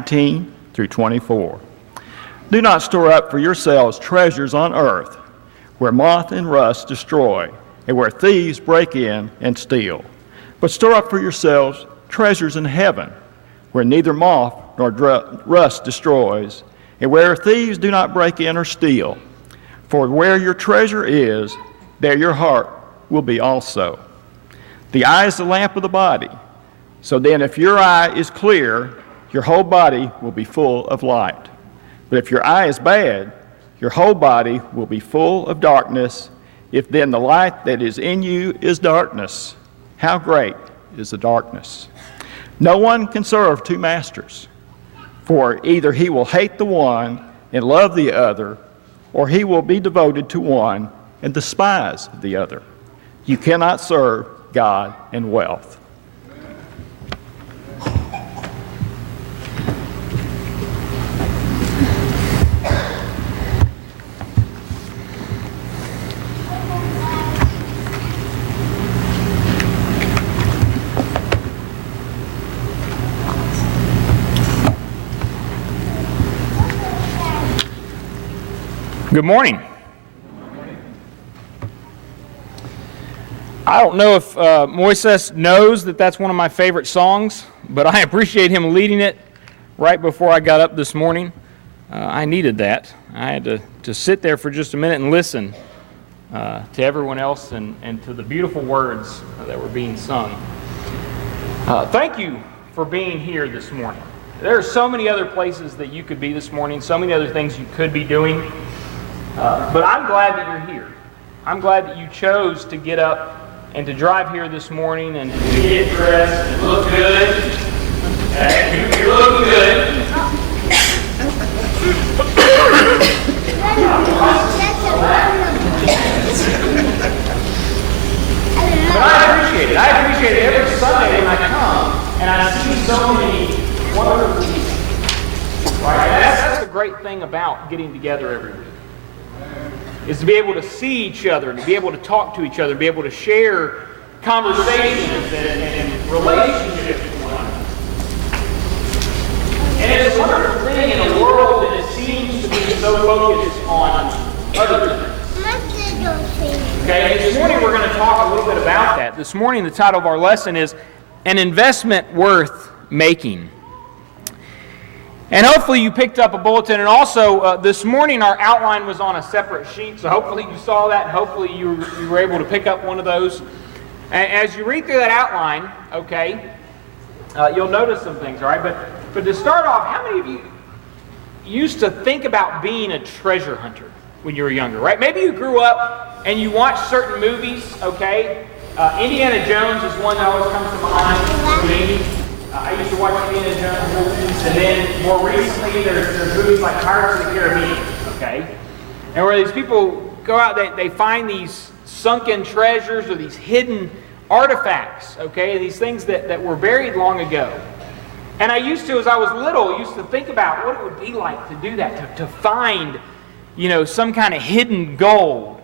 19 through 24. Do not store up for yourselves treasures on earth, where moth and rust destroy, and where thieves break in and steal. But store up for yourselves treasures in heaven, where neither moth nor rust destroys, and where thieves do not break in or steal. For where your treasure is, there your heart will be also. The eye is the lamp of the body. So then if your eye is clear, your whole body will be full of light. But if your eye is bad, your whole body will be full of darkness. If then the light that is in you is darkness, how great is the darkness? No one can serve two masters, for either he will hate the one and love the other, or he will be devoted to one and despise the other. You cannot serve God and wealth. Good morning. I don't know if Moises knows that that's one of my favorite songs, but I appreciate him leading it right before I got up this morning. I needed that. I had to sit there for just a minute and listen to everyone else and to the beautiful words that were being sung. Thank you for being here this morning. There are so many other places that you could be this morning, so many other things you could be doing. But I'm glad that you're here. I'm glad that you chose to get up and to drive here this morning and to get dressed and look good. You're looking good. But I appreciate it. I appreciate it every Sunday when I come and I see so many wonderful people. Right? That's the great thing about getting together every week. Is to be able to see each other, to be able to talk to each other, to be able to share conversations and relationships with one another. And it's a wonderful thing in a world that seems to be so focused on other things. Okay, this morning we're going to talk a little bit about that. This morning the title of our lesson is An Investment Worth Making. And hopefully you picked up a bulletin, and also this morning our outline was on a separate sheet, so hopefully you saw that, and hopefully you were able to pick up one of those. And as you read through that outline, okay, you'll notice some things, all right? But to start off, how many of you used to think about being a treasure hunter when you were younger, right? Maybe you grew up and you watched certain movies, okay? Indiana Jones is one that always comes to mind for me. I used to watch Indiana Jones movies, and then more recently there's movies like Pirates of the Caribbean, okay? And where these people go out, they find these sunken treasures or these hidden artifacts, okay? These things that were buried long ago. And I used to, as I was little, used to think about what it would be like to do that, to find, some kind of hidden gold.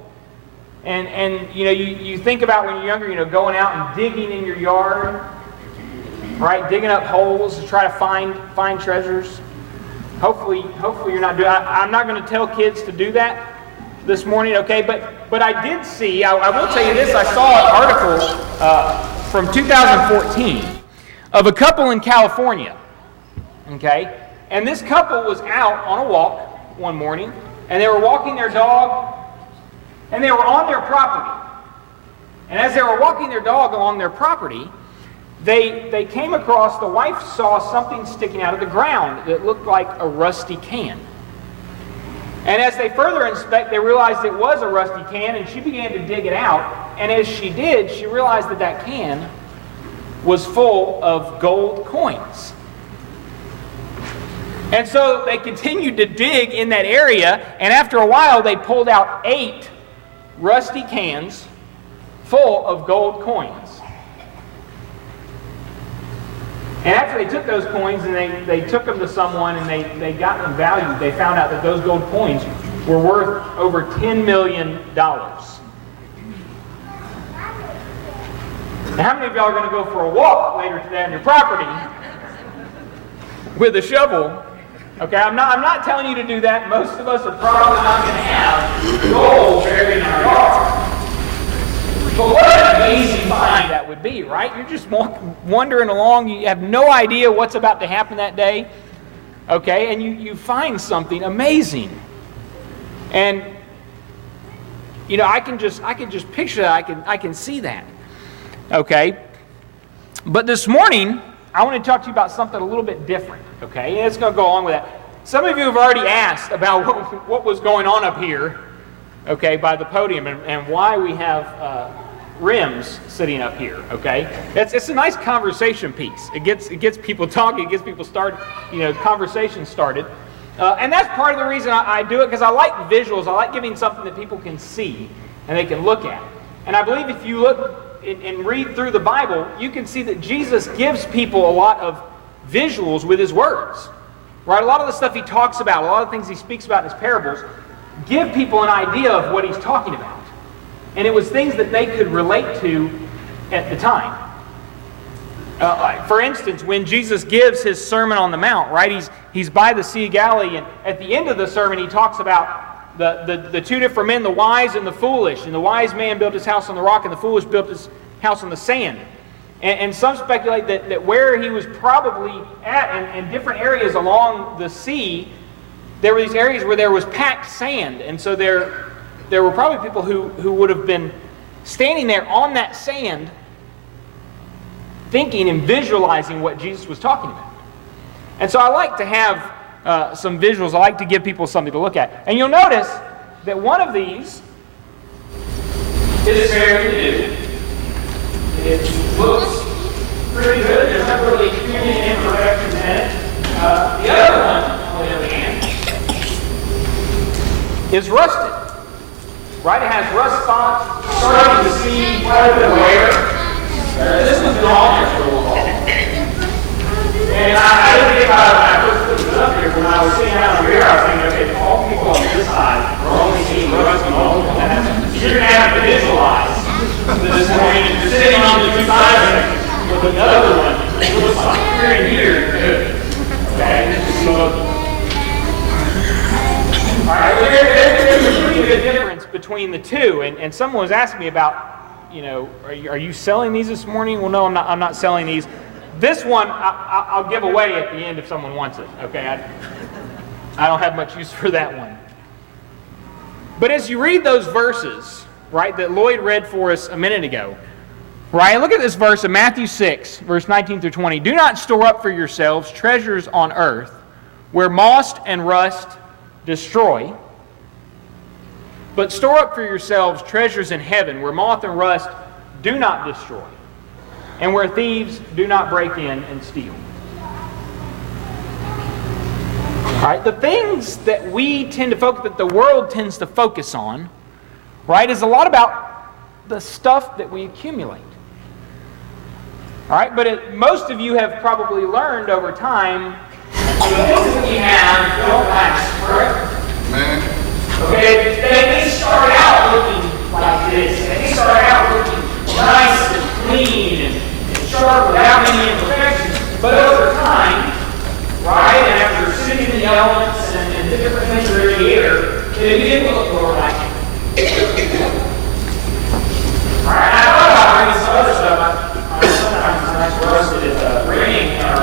And you think about when you're younger, going out and digging in your yard, right, digging up holes to try to find treasures. Hopefully you're not doing. I'm not going to tell kids to do that this morning, okay? But I did see. I will tell you this. I saw an article from 2014 of a couple in California, okay? And this couple was out on a walk one morning, and they were walking their dog, and they were on their property. And as they were walking their dog along their property, They came across, the wife saw something sticking out of the ground that looked like a rusty can. And as they further inspect, they realized it was a rusty can, and she began to dig it out. And as she did, she realized that can was full of gold coins. And so they continued to dig in that area, and after a while they pulled out 8 rusty cans full of gold coins. And after they took those coins and they took them to someone and they got them valued, they found out that those gold coins were worth over $10 million. Now, how many of y'all are going to go for a walk later today on your property with a shovel. Okay, I'm not telling you to do that. Most of us are probably not going to have gold buried in our yard. But what an amazing find that would be, right? You're just wandering along. You have no idea what's about to happen that day. Okay, and you find something amazing. And, you know, I can just picture that. I can see that. Okay? But this morning, I want to talk to you about something a little bit different. Okay? And it's going to go along with that. Some of you have already asked about what was going on up here, okay, by the podium, and why we have rims sitting up here. Okay? It's a nice conversation piece. It gets people talking. It gets people started. You know, conversation started. And that's part of the reason I do it, because I like visuals. I like giving something that people can see and they can look at. And I believe if you look and read through the Bible, you can see that Jesus gives people a lot of visuals with his words. Right? A lot of the stuff he talks about, a lot of the things he speaks about in his parables, give people an idea of what he's talking about. And it was things that they could relate to at the time. For instance, when Jesus gives his Sermon on the Mount, right? He's by the Sea of Galilee, and at the end of the sermon, he talks about the two different men, the wise and the foolish. And the wise man built his house on the rock, and the foolish built his house on the sand. And some speculate that where he was probably at, in different areas along the sea, there were these areas where there was packed sand. And so there were probably people who would have been standing there on that sand, thinking and visualizing what Jesus was talking about. And so I like to have some visuals. I like to give people something to look at. And you'll notice that one of these is fairly new. It looks pretty good. There's not really too many imperfections in it. The other one, on the other hand, is rusted. Right? It has rust spots. Starting to see quite a bit of wear. This one's been on there for a little while. And I didn't think about it when I first put this up here. When I was sitting out over here, I was thinking, okay, all people on this side are only seeing rust and mold. You're going to have to visualize this morning. You're sitting on the two sides with another one. It looks like here and here. Good. Okay? So, all right, there's a pretty good difference between the two. And someone was asking me about, you know, are you selling these this morning? Well, no, I'm not selling these. This one, I'll give away at the end if someone wants it. Okay, I don't have much use for that one. But as you read those verses, right, that Lloyd read for us a minute ago, right, look at this verse in Matthew 6, verse 19 through 20. Do not store up for yourselves treasures on earth, where moth and rust destroy, but store up for yourselves treasures in heaven, where moth and rust do not destroy, and where thieves do not break in and steal. All right, the things that we tend to focus, that the world tends to focus on, right, is a lot about the stuff that we accumulate. All right, but most of you have probably learned over time, the things that we have don't last forever. Man. Okay, they start out looking like this. They start out looking nice and clean and sharp without any imperfections. But over time, right, and after sitting in the elements and the different things that are in the air, they begin to look more like it. Alright, I thought about bringing some other stuff. Sometimes it's nice for us to bring our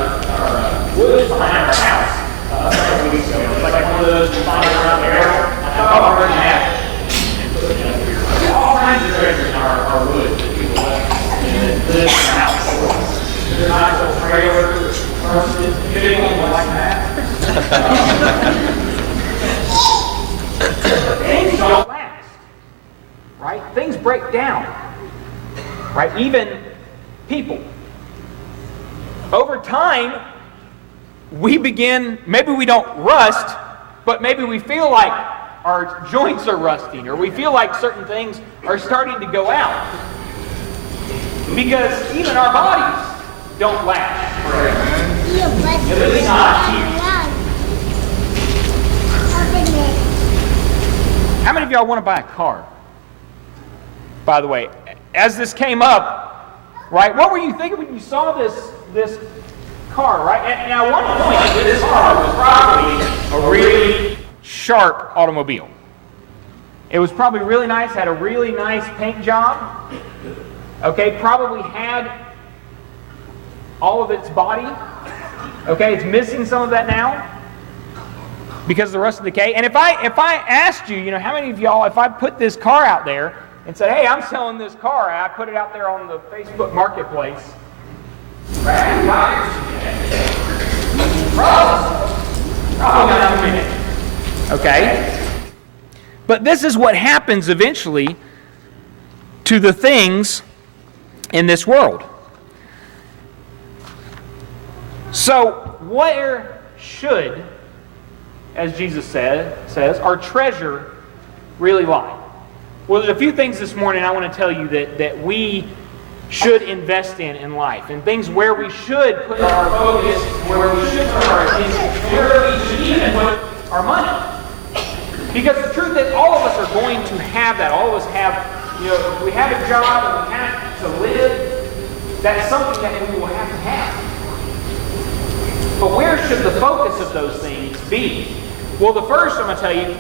wood behind our house. A couple weeks ago. It's like one of those you find around the barrel. I thought about bringing that and putting it up here. All kinds of treasures in our wood that people left in this house. There's a nice little trailer, rusted, fitting one like that. Things don't last. Right? Things break down. Right? Even people. Over time, we begin, maybe we don't rust, but maybe we feel like our joints are rusting, or we feel like certain things are starting to go out. Because even our bodies don't last forever. At least not here. How many of y'all want to buy a car? By the way, as this came up, right, what were you thinking when you saw this car, right? And at one point, this car was probably a really sharp automobile. It was probably really nice, had a really nice paint job. Okay, probably had all of its body. Okay, it's missing some of that now because of the rust and decay. And if I asked you, how many of y'all, if I put this car out there and said, hey, I'm selling this car, and I put it out there on the Facebook Marketplace, probably not a minute. Okay? But this is what happens eventually to the things in this world. So, where should, as Jesus says, our treasure really lie? Well, there's a few things this morning I want to tell you that we should invest in life, and things where we should put our focus, where we should put our attention, where we should even put our money. Because the truth is, all of us are going to have that. All of us have, if we have a job and we have to live, that's something that we will have to have. But where should the focus of those things be? Well, the first I'm going to tell you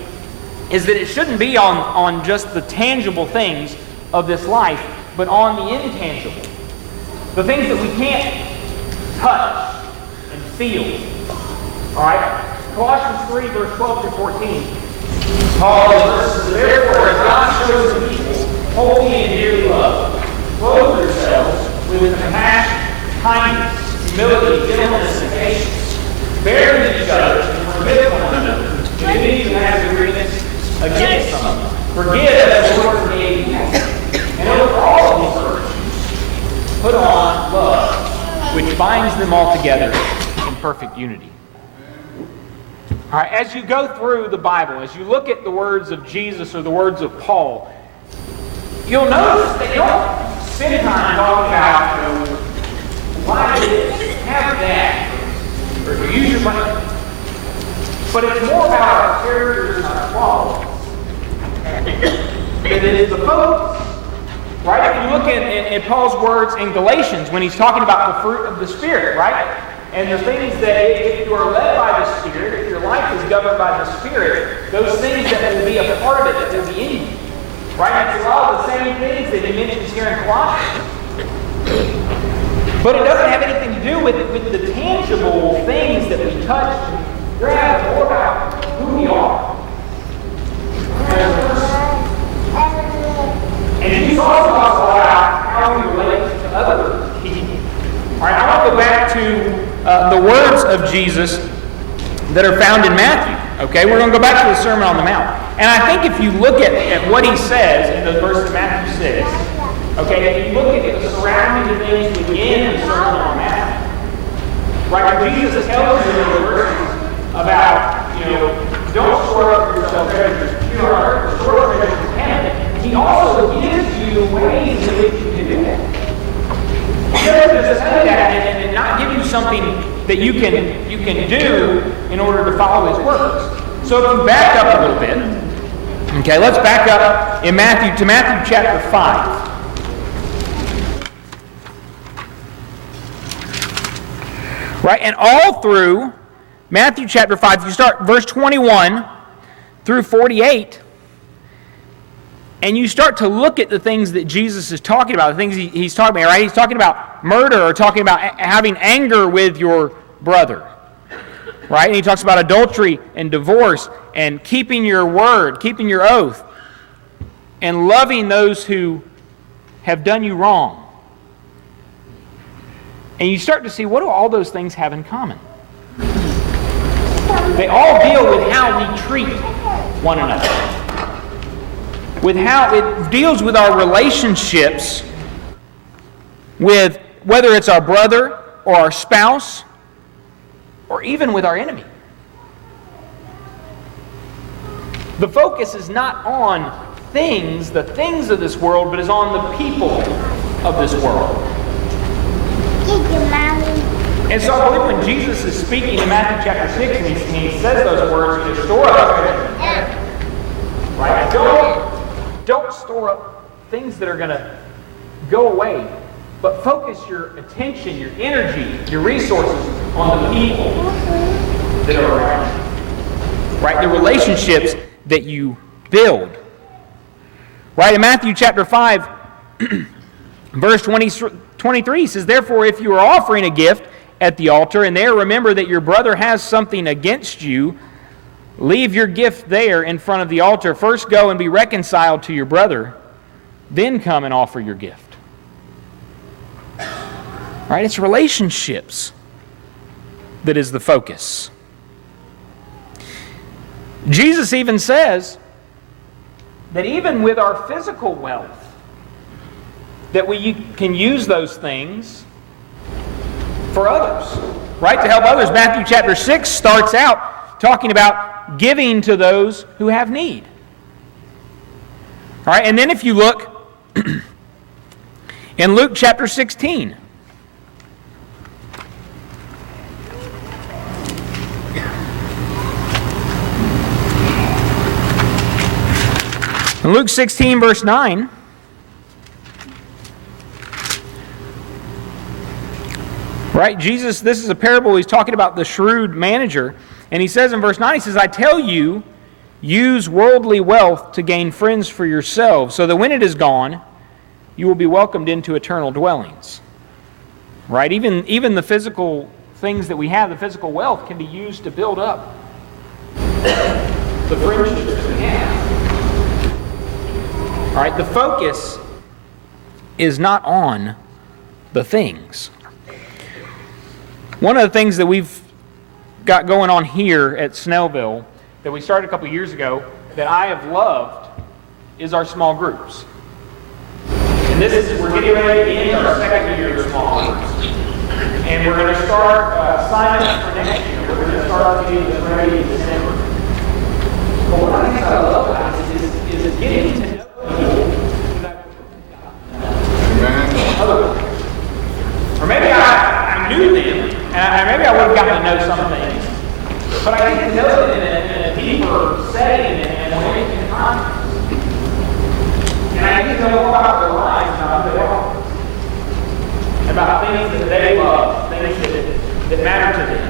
is that it shouldn't be on just the tangible things of this life, but on the intangible. The things that we can't touch and feel. All right? Colossians 3, verse 12 through 14. Paul says, therefore, as God's chosen people, holy and dearly loved, clothe yourselves with compassion, kindness, humility, gentleness, and patience. Bear with each other and forgive one another. If any of you has agreements against someone, forgive as the Lord forgave you. And over all of these virtues, put on love, which binds them all together in perfect unity. All right, as you go through the Bible, as you look at the words of Jesus or the words of Paul, you'll notice they don't spend time talking about, why this, have that, or use your money. But it's more about our characters and our qualities than it is the focus. Right? If you look at Paul's words in Galatians when he's talking about the fruit of the Spirit, right? And the things that if you are led by the Spirit, if your life is governed by the Spirit, those things that will be a part of it, that will be in you. Right? It's a lot of the same things that he mentions here in Colossians. But it doesn't have anything to do with the tangible things that we touch and grab, more about who we are. And he also talks about how we relate to other people. All right, I want to go back to the words of Jesus that are found in Matthew. Okay, we're going to go back to the Sermon on the Mount. And I think if you look at what he says in those verses of Matthew 6, okay, if you look at the surrounding things within the Sermon on the Mount, right, when Jesus tells you in those verses about, don't store up for yourself treasures here on earth, store up treasures in heaven, he also gives you ways in which you can do that. He doesn't just say that and not give you something that you can do in order to follow his words. So if you back up a little bit, okay, let's back up in Matthew chapter 5. Right, and all through Matthew chapter 5, if you start verse 21 through 48, and you start to look at the things that Jesus is talking about, the things he's talking about, right? He's talking about murder, or talking about having anger with your brother, right? And he talks about adultery and divorce and keeping your word, keeping your oath, and loving those who have done you wrong. And you start to see, what do all those things have in common? They all deal with how we treat one another. With how it deals with our relationships with whether it's our brother or our spouse or even with our enemy. The focus is not on the things of this world, but is on the people of this world. And so I believe when Jesus is speaking in Matthew chapter 6 and he says those words, store up treasures in heaven. Right? Don't store up things that are going to go away but focus your attention, your energy, your resources on the people that are around you. Right? The relationships that you build. Right? In Matthew chapter 5, verse 23, he says, "Therefore, if you are offering a gift at the altar, and there remember that your brother has something against you, leave your gift there in front of the altar. First go and be reconciled to your brother, then come and offer your gift." Right? It's relationships that is the focus. Jesus even says that even with our physical wealth, that we can use those things for others, right? To help others. Matthew chapter 6 starts out talking about giving to those who have need. All right, and then if you look in Luke chapter 16, in Luke 16, verse 9, right, Jesus, this is a parable. He's talking about the shrewd manager. And he says in verse 9, he says, "I tell you, use worldly wealth to gain friends for yourselves, so that when it is gone, you will be welcomed into eternal dwellings." Right? Even the physical things that we have, the physical wealth, can be used to build up the friendships that we have. All right, the focus is not on the things. One of the things that we've got going on here at Snellville that we started a couple years ago that I have loved is our small groups. And we're getting ready to end our second year of small groups. And we're going to start signing up for next year. We're going to start getting this ready in December. But one of the things I love about it is getting to know or maybe I knew them, and maybe I would have gotten to know some things, but I get to know them in a deeper setting and way in context. And I get to know more about their lives and about their lives, about things that they love, things that matter to them.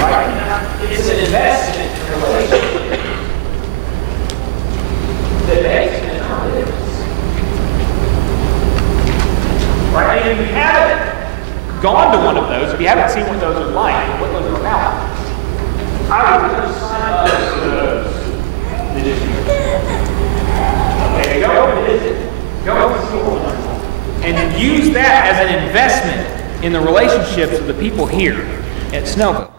Right? It's an investment in a relationship that makes it in our lives. Right? And if you haven't gone to one of those, if you haven't seen what those are like, what those are about, I would just sign up for those this year. Okay, go and visit. Go and see one. And then use that as an investment in the relationships of the people here at Snellville.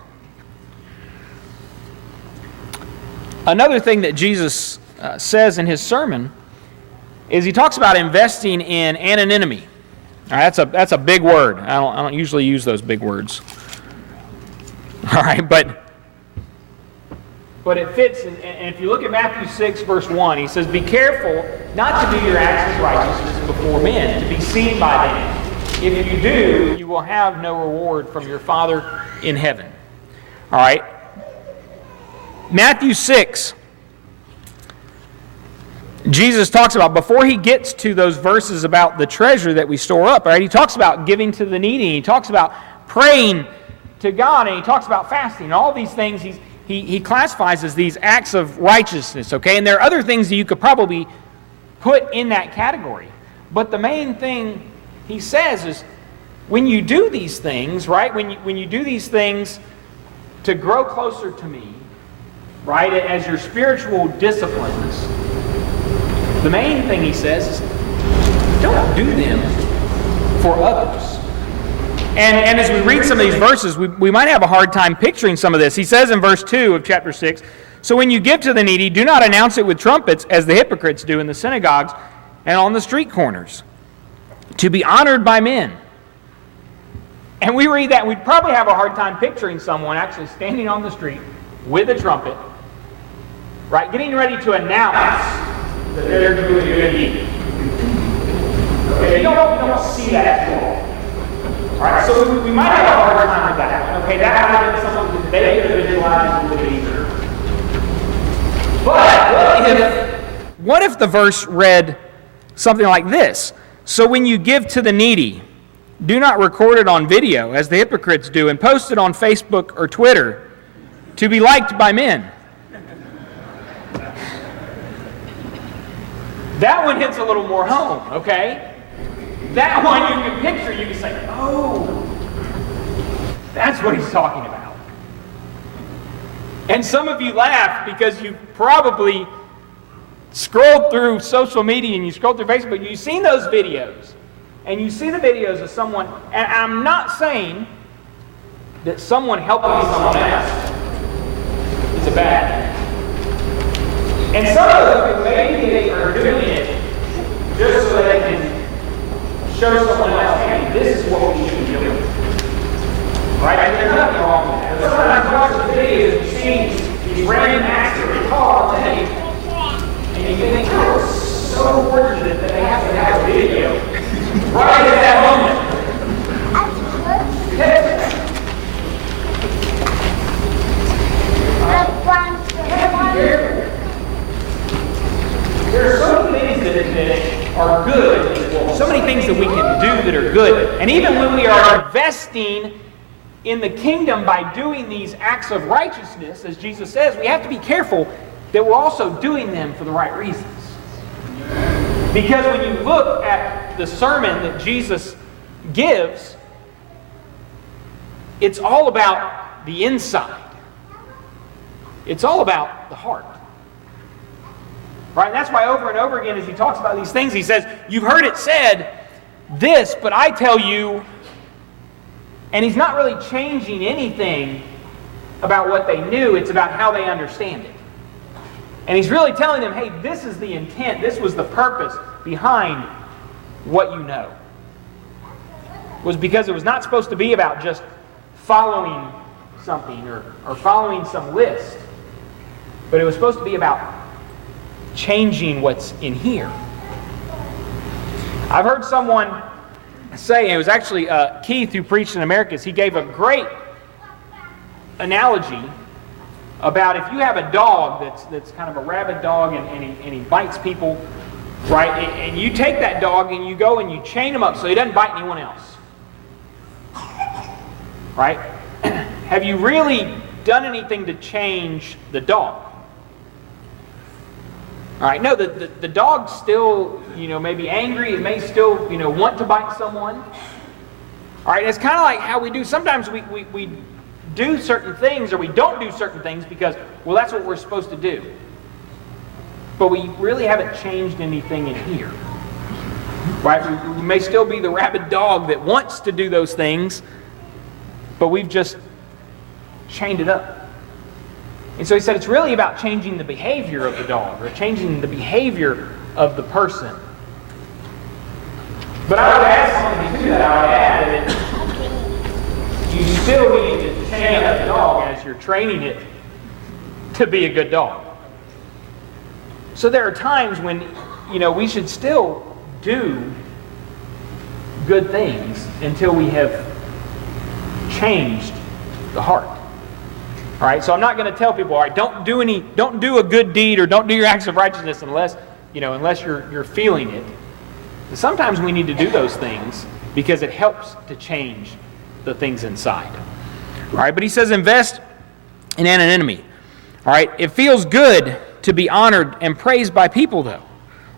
Another thing that Jesus says in his sermon is he talks about investing in anonymity. All right, that's a big word. I don't usually use those big words. All right, but it fits. And if you look at Matthew 6, verse 1, he says, "Be careful not to do your acts of righteousness before men, to be seen by them. If you do, you will have no reward from your Father in heaven." All right. Matthew 6, Jesus talks about, before he gets to those verses about the treasure that we store up, right? He talks about giving to the needy, he talks about praying to God, and he talks about fasting. And all these things he classifies as these acts of righteousness, okay? And there are other things that you could probably put in that category. But the main thing he says is, when you do these things, right? When you do these things to grow closer to me, right? As your spiritual disciplines, the main thing he says is, don't do them for others. And as we read some of these verses, we might have a hard time picturing some of this. He says in verse 2 of chapter 6, "So when you give to the needy, do not announce it with trumpets, as the hypocrites do in the synagogues and on the street corners, to be honored by men." And we read that, and we'd probably have a hard time picturing someone actually standing on the street with a trumpet, right, getting ready to announce that they're doing a good deed. Okay, you don't see that too often. All right, so we might have a hard time with that. Okay, that might have been something that they could have visualized a little bit easier. But what if the verse read something like this? So when you give to the needy, do not record it on video, as the hypocrites do, and post it on Facebook or Twitter to be liked by men. That one hits a little more home, okay? That one you can picture, you can say, oh, that's what he's talking about. And some of you laugh because you probably scrolled through social media and you scrolled through Facebook, you've seen those videos. And you see the videos of someone, and I'm not saying that someone helping someone else is a bad thing. And some of them, maybe they are doing it just so they can show someone else, hey, this is what we should be doing. Right? And there's nothing wrong with that. But sometimes you watch the videos, you see these random acts that we call and you think, oh, it's so fortunate that they have to have a video right at that moment. There are so many things that are good in this world, so many things that we can do that are good. And even when we are investing in the kingdom by doing these acts of righteousness, as Jesus says, we have to be careful that we're also doing them for the right reasons. Because when you look at the sermon that Jesus gives, it's all about the inside. It's all about the heart. Right? And that's why over and over again as he talks about these things, he says, you've heard it said this, but I tell you, and he's not really changing anything about what they knew, it's about how they understand it. And he's really telling them, hey, this is the intent, this was the purpose behind what you know. It was because it was not supposed to be about just following something or following some list, but it was supposed to be about changing what's in here. I've heard someone say, and it was actually Keith who preached in Americas, he gave a great analogy about if you have a dog that's kind of a rabid dog and he bites people, right? And you take that dog and you go and you chain him up so he doesn't bite anyone else. Right? Have you really done anything to change the dog? All right, no, the dog's still, may be angry. It may still, want to bite someone. All right, it's kind of like how we do. Sometimes we do certain things or we don't do certain things because, well, that's what we're supposed to do. But we really haven't changed anything in here. Right? We may still be the rabid dog that wants to do those things, but we've just chained it up. And so he said it's really about changing the behavior of the dog or changing the behavior of the person. But I would add something to that. I would add that you still need to chain up the dog as you're training it to be a good dog. So there are times when, we should still do good things until we have changed the heart. All right, so I'm not going to tell people, all right, don't do a good deed or don't do your acts of righteousness unless you're feeling it. And sometimes we need to do those things because it helps to change the things inside. All right, but he says invest in anonymity. All right, it feels good to be honored and praised by people though.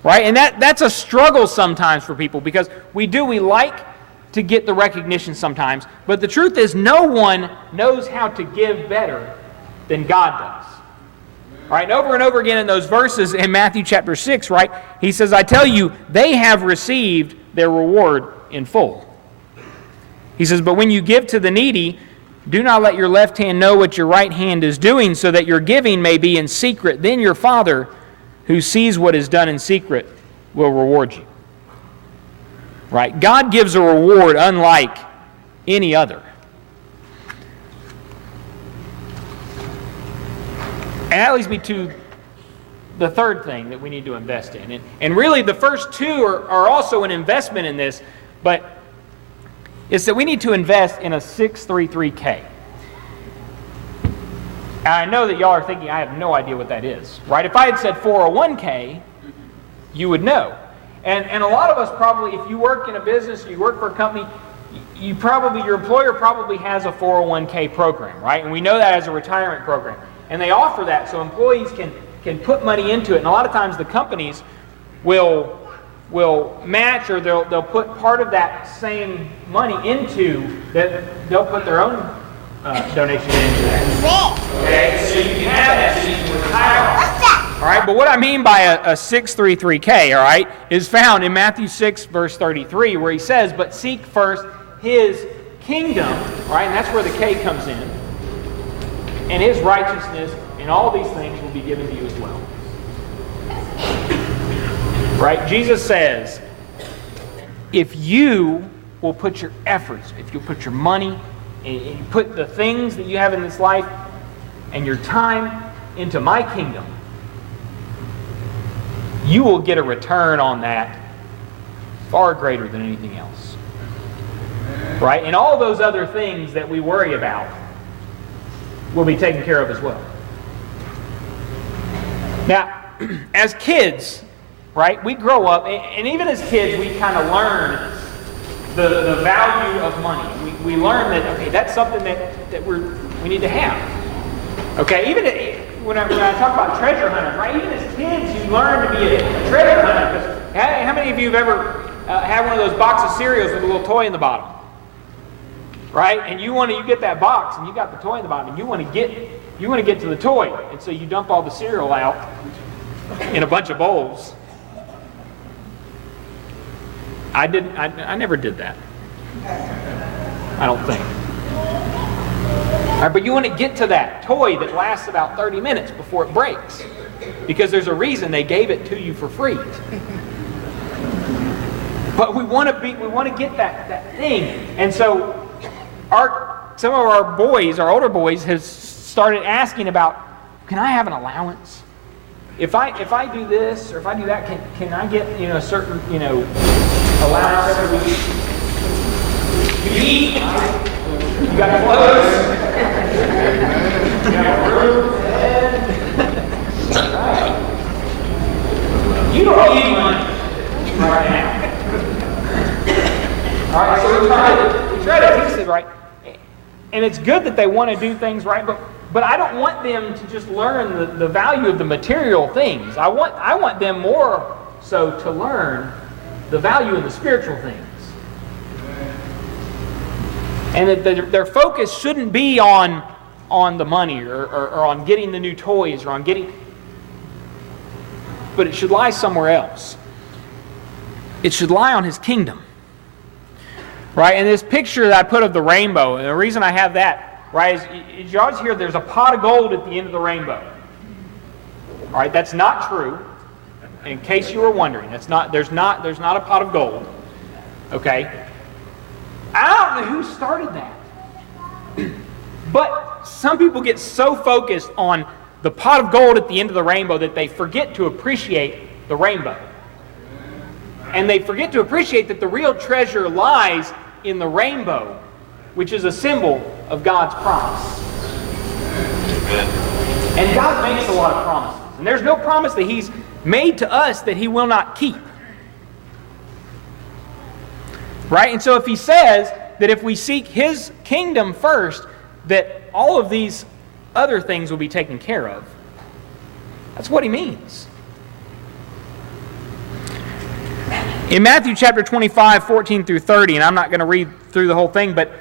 Right? And that's a struggle sometimes for people because we like to get the recognition sometimes, but the truth is no one knows how to give better than God does. Right? And over again in those verses in Matthew chapter 6, right, he says, I tell you, they have received their reward in full. He says, but when you give to the needy, do not let your left hand know what your right hand is doing, so that your giving may be in secret. Then your Father, who sees what is done in secret, will reward you. Right? God gives a reward unlike any other. And that leads me to the third thing that we need to invest in. And really the first two are also an investment in this, but it's that we need to invest in a 633K. And I know that y'all are thinking, I have no idea what that is. Right? If I had said 401K, you would know. And a lot of us probably, if you work in a business, you work for a company, your employer probably has a 401k program, right? And we know that as a retirement program. And they offer that so employees can put money into it. And a lot of times the companies will match, or they'll put part of that same money into that. They'll put their own donation into that. Okay, so you can have that, so you can retire. All right, but what I mean by a 633K, all right, is found in Matthew 6, verse 33, where he says, "But seek first his kingdom," all right, and that's where the K comes in, "and his righteousness, and all these things will be given to you as well." Right? Jesus says, if you will put your efforts, if you put your money, and you put the things that you have in this life and your time into my kingdom, you will get a return on that far greater than anything else. Right? And all those other things that we worry about will be taken care of as well. Now, as kids, right, we grow up, and even as kids, we kind of learn the value of money. We learn that, okay, that's something that we need to have. Okay, even when I talk about treasure hunters, right, even as kids, you learn to be a treasure hunter. Because how many of you have ever had one of those boxes of cereals with a little toy in the bottom? Right, and you get that box, and you got the toy in the bottom, and you want to get to the toy, and so you dump all the cereal out in a bunch of bowls. I never did that. I don't think. All right, but you want to get to that toy that lasts about 30 minutes before it breaks, because there's a reason they gave it to you for free. But we want to get that thing, and so some of our boys, our older boys, has started asking about, can I have an allowance? If I do this or if I do that, can I get a certain allowance every week? You eat, you got clothes, you got a roof, right? You don't need money right now. All right, so we try to teach it right, and it's good that they want to do things right, but I don't want them to just learn the value of the material things. I want them more so to learn the value in the spiritual things. And that their focus shouldn't be on the money or on getting the new toys or on getting, but it should lie somewhere else. It should lie on his kingdom. Right? And this picture that I put of the rainbow, and the reason I have that, right, is you always hear there's a pot of gold at the end of the rainbow. All right, that's not true. In case you were wondering, there's not a pot of gold. Okay? I don't know who started that. But some people get so focused on the pot of gold at the end of the rainbow that they forget to appreciate the rainbow. And they forget to appreciate that the real treasure lies in the rainbow, which is a symbol of God's promise. And God makes a lot of promises. And there's no promise that He's made to us that He will not keep. Right? And so if He says that if we seek His kingdom first, that all of these other things will be taken care of, that's what He means. In Matthew chapter 25, 14 through 30, and I'm not going to read through the whole thing, but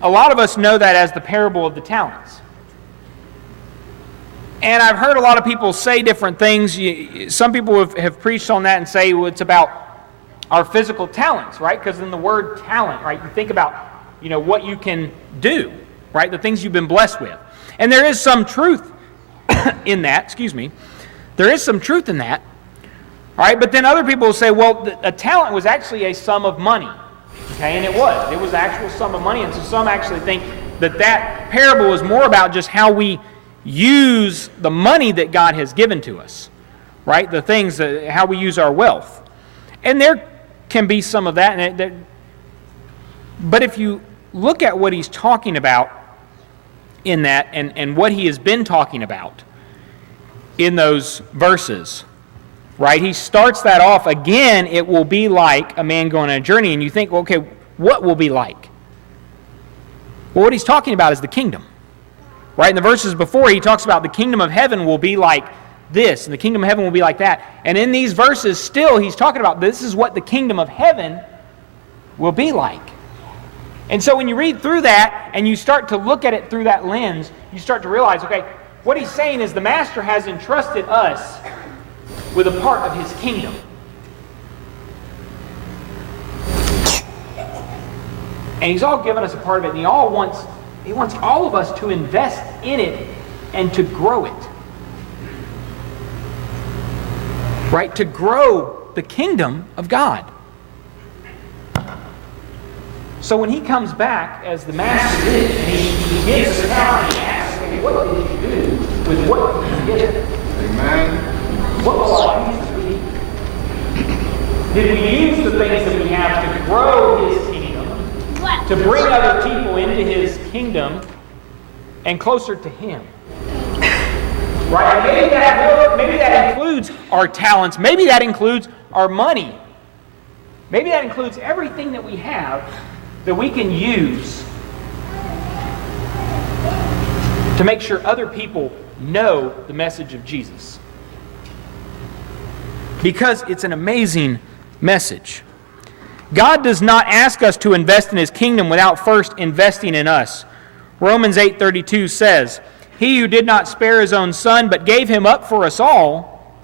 a lot of us know that as the parable of the talents. And I've heard a lot of people say different things. Some people have preached on that and say, well, it's about our physical talents, right? Because in the word talent, right, you think about, what you can do, right? The things you've been blessed with. And there is some truth in that, There is some truth in that. All right, but then other people will say, well, a talent was actually a sum of money. Okay, and it was. It was an actual sum of money. And so some actually think that parable is more about just how we use the money that God has given to us. Right? The things, how we use our wealth. And there can be some of that. But if you look at what he's talking about in that and what he has been talking about in those verses, right? He starts that off, again, it will be like a man going on a journey. And you think, well, okay, what will be like? Well, what he's talking about is the kingdom. Right? In the verses before, he talks about the kingdom of heaven will be like this, and the kingdom of heaven will be like that. And in these verses, still, he's talking about this is what the kingdom of heaven will be like. And so when you read through that, and you start to look at it through that lens, you start to realize, okay, what he's saying is the Master has entrusted us with a part of his kingdom. And he's all given us a part of it, and he wants all of us to invest in it and to grow it. Right? To grow the kingdom of God. So when he comes back as the Master is, and he gives us account, and he asks, okay, what did you do with what he's given? Amen. What will our uses be? Did we use the things that we have to grow his kingdom? To bring other people into his kingdom and closer to him. Right? And maybe that includes our talents. Maybe that includes our money. Maybe that includes everything that we have that we can use to make sure other people know the message of Jesus. Because it's an amazing message. God does not ask us to invest in his kingdom without first investing in us. Romans 8:32 says, "He who did not spare his own son, but gave him up for us all,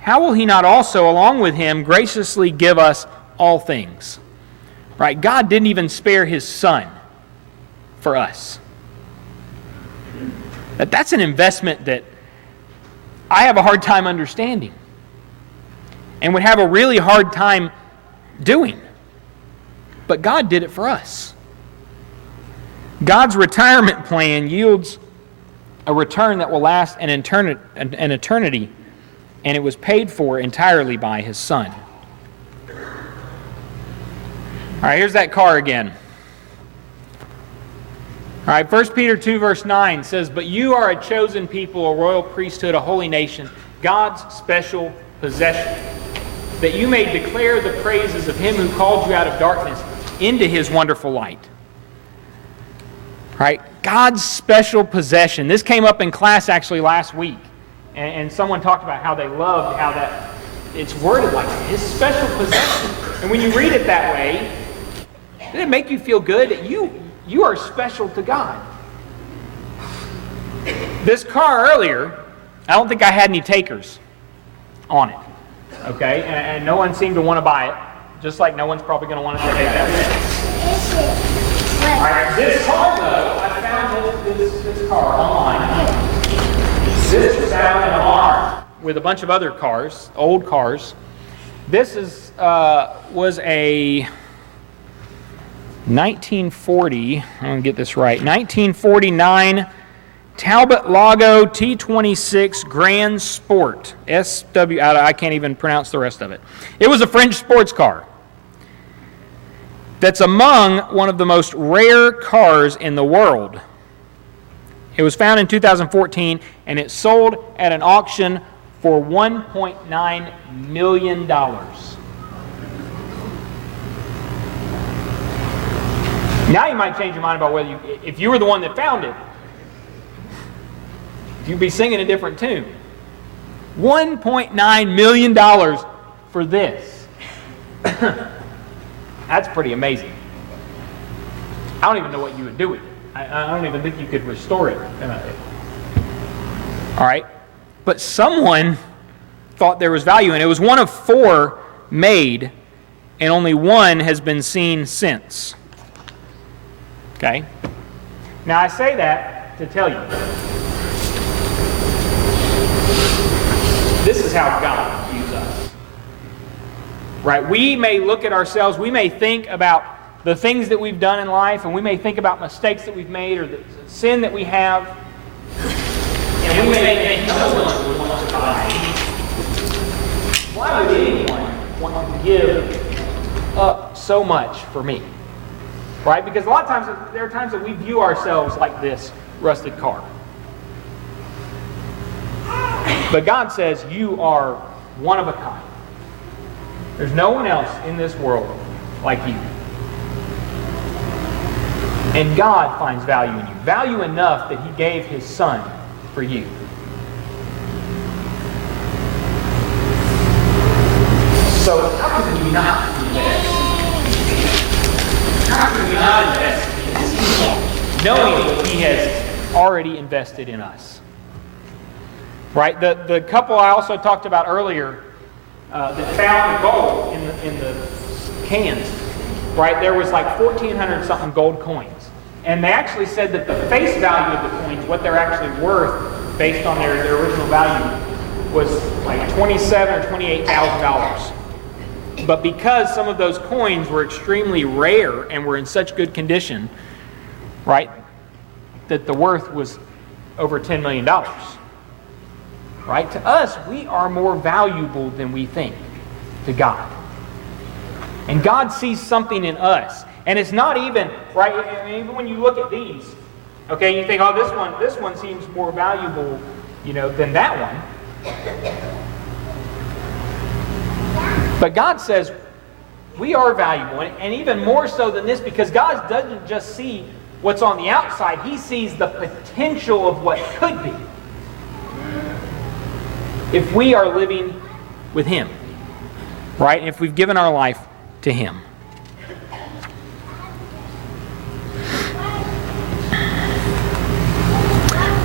how will he not also, along with him, graciously give us all things?" Right? God didn't even spare his son for us. That's an investment that I have a hard time understanding and would have a really hard time doing. But God did it for us. God's retirement plan yields a return that will last an eternity, and it was paid for entirely by his Son. All right, here's that car again. All right, 1 Peter 2, verse 9 says, "But you are a chosen people, a royal priesthood, a holy nation, God's special possession, that you may declare the praises of him who called you out of darkness into his wonderful light." Right? God's special possession. This came up in class actually last week. And someone talked about how they loved how that it's worded like that. His special possession. And when you read it that way, doesn't it make you feel good that you are special to God? This car earlier, I don't think I had any takers on it. Okay? And no one seemed to want to buy it. Just like no one's probably going to want to take that risk. All right, this car, though, I found this car online. This was found in a barn with a bunch of other cars, old cars. This was a 1940, I'm going to get this right, 1949 Talbot Lago T26 Grand Sport. SW, I can't even pronounce the rest of it. It was a French sports car that's among one of the most rare cars in the world. It was found in 2014, and it sold at an auction for $1.9 million. Now you might change your mind about whether if you were the one that found it, you'd be singing a different tune. $1.9 million for this. That's pretty amazing. I don't even know what you would do with it. I don't even think you could restore it. All right. But someone thought there was value, and it was one of 4 made, and only one has been seen since. Okay? Now I say that to tell you, this is how God views us. Right? We may look at ourselves, we may think about the things that we've done in life, and we may think about mistakes that we've made or the sin that we have, and we may think no one would want to buy. Why would anyone want to give up so much for me? Right? Because a lot of times, there are times that we view ourselves like this rusted car. But God says, you are one of a kind. There's no one else in this world like you. And God finds value in you. Value enough that He gave His Son for you. So how can we not invest? How can we not invest in His kingdom, knowing that He has already invested in us? Right? The couple I also talked about earlier that found the gold in the cans, right? There was like 1,400 something gold coins. And they actually said that the face value of the coins, what they're actually worth based on their original value, was like $27,000 or $28,000. But because some of those coins were extremely rare and were in such good condition, right, that the worth was over $10 million. Right? To us, we are more valuable than we think to God. And God sees something in us. And it's not even, right, I mean, even when you look at these, okay, you think, oh, this one seems more valuable, than that one. But God says we are valuable, and even more so than this, because God doesn't just see what's on the outside, He sees the potential of what could be if we are living with Him, right? If we've given our life to Him.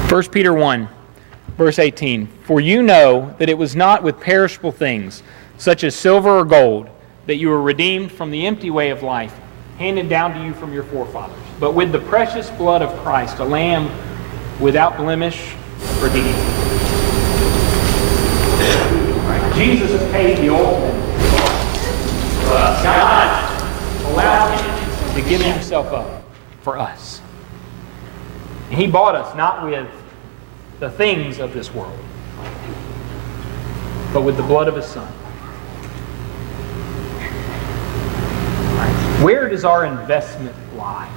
First Peter 1, verse 18. For you know that it was not with perishable things, such as silver or gold, that you were redeemed from the empty way of life, handed down to you from your forefathers, but with the precious blood of Christ, a lamb without blemish or defect. Right. Jesus paid the ultimate for us. God allowed Him to give Himself up for us. And He bought us not with the things of this world, but with the blood of His Son. Right. Where does our investment lie?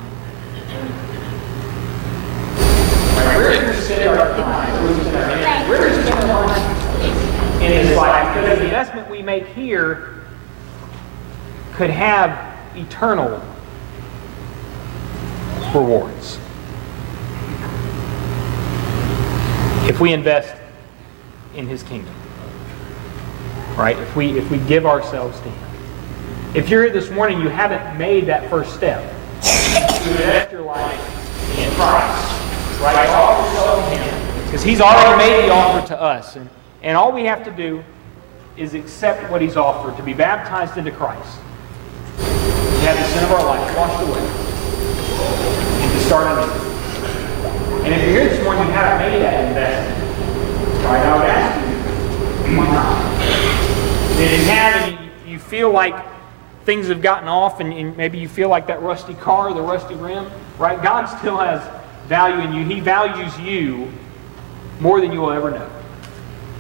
Right. Where do we spend our time? Where do we spend our energy? Where do we spend our money in His life? Because the investment we make here could have eternal rewards. If we invest in His kingdom, right? If we give ourselves to Him. If you're here this morning, you haven't made that first step to invest your life in Christ, right? Offer yourself to Him, because He's already made the offer to us, and all we have to do is accept what He's offered, to be baptized into Christ, to have the sin of our life washed away, and to start anew. And if you're here this morning, you haven't made that investment, right? I would ask you, why not? If you have, and you feel like things have gotten off, and maybe you feel like that rusty car, the rusty rim, right? God still has value in you. He values you more than you will ever know.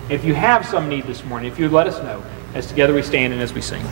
If you have some need this morning, if you would let us know, as together we stand and as we sing.